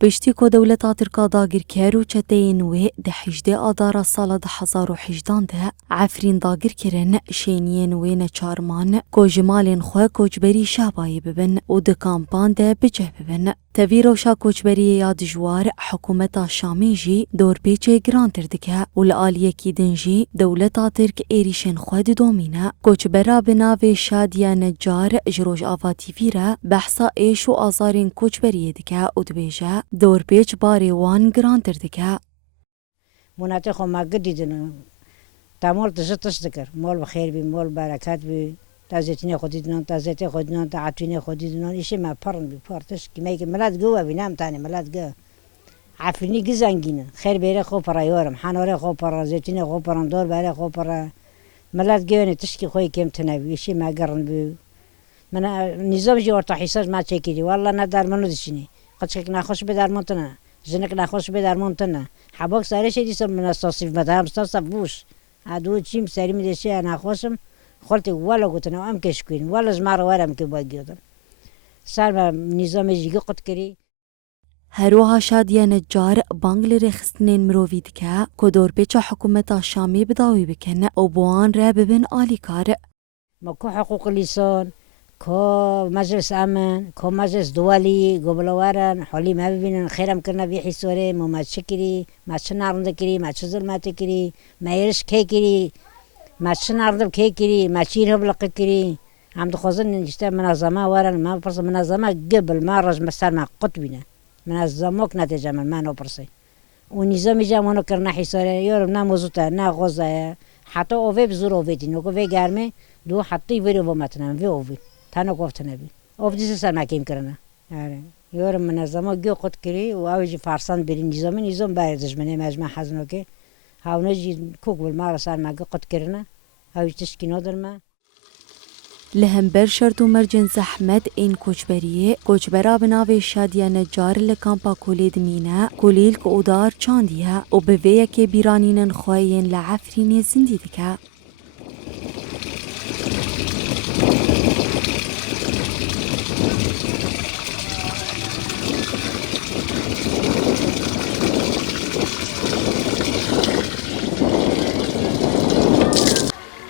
پشتی که دولت ترکا داگر کرد و چتین و ده 18 آذار سال 2018 ده عفرین داگر کردن شینین و نچارمان که جمالین خواه کوچبری شابایی ببن و ده کامپان ده بجه ببن. تفیروشا کوچبری یاد جوار حکومت شامی جی دور پیچه گران تردکه و لآلیه کی دنجی دولت ترک ایریشن خواه دومینه کوچبرا بناوی شادیا نجار جروج آواتی ویره بحثا ایش و آزارین کوچبری دکه و دبیجه دور پیچ باری وان گران تردکه. مناطق خو ما قدیدن تامول تجتش ذکر مول بخیر بی مول برکت بی تازیتنی خودیدن تازیت خودیدن تعطینی خودیدن ایشی ما پرن بی پرتش کی میگه ملت گوه بینم تانی ملت گوه عفنی گزنگینه خیر بیره خو پرایورم حناره خو پر زیتنی خو پرم دور بیره خو پر ملت گوه تشکی خوی کم تنبی ایشی ما قرن بی من نظام جوار تحساس ما چکیدی والله ندار منو دشینی قدش نخوش بدار منتنه زنك نخوش بدار منتنه حباك سارش ديسم من التصيف مدام تصف بوش عدو تشيم ساري مدشي انا خوشم خلتي ولا قلت انا ام كشكين ولا زمار ورم كباجيدن صار نظام جيجي قد كري هروها شادیا نجار بانگل رخصتنین مروفید که کدور پیچ حکومت شامی بداوی بکنه و بوان را ببین آلی کار. ما كو حقوق اللسان كو مجلس امن كو مجلس دولي قبل ورن حولي ما ببينن خيرم كرنا في حسوري ما تشكري ما تشنارند كري ما تشزلمات كري ما يرش كي كري ما تشنارند كي كري ما تشيرهم لق كري عم تخوزن نجتا منظمة ورن ما برص منظمة قبل ما رج مسار ما قطبنا منظموك نتيجة من ما نبرصي ونظام جامونو كرنا حسوري يورم نا موزوتا نا غوزا حتى اوفي بزور اوفيتي نوكو في گرمه دو حطي ويرو بمتنم في اوفي تانو گفتنه بی اوفدیس سر مکیم کرنه آره یورم منظمه گو قط کری و اوج فارسان بری نظام باید دشمنه مجمع حزنو که هاونه جی کوک بل مار سر مگو قط کرنه اوج تشکی ندار ما لهم برشرد و مرجن زحمت این کوچبرا بناوی شادیا نجار لکامپا کولید مینه کولیل که ادار چاندیه و به ویه که بیرانینن خواهین لعفرین زندی دکه.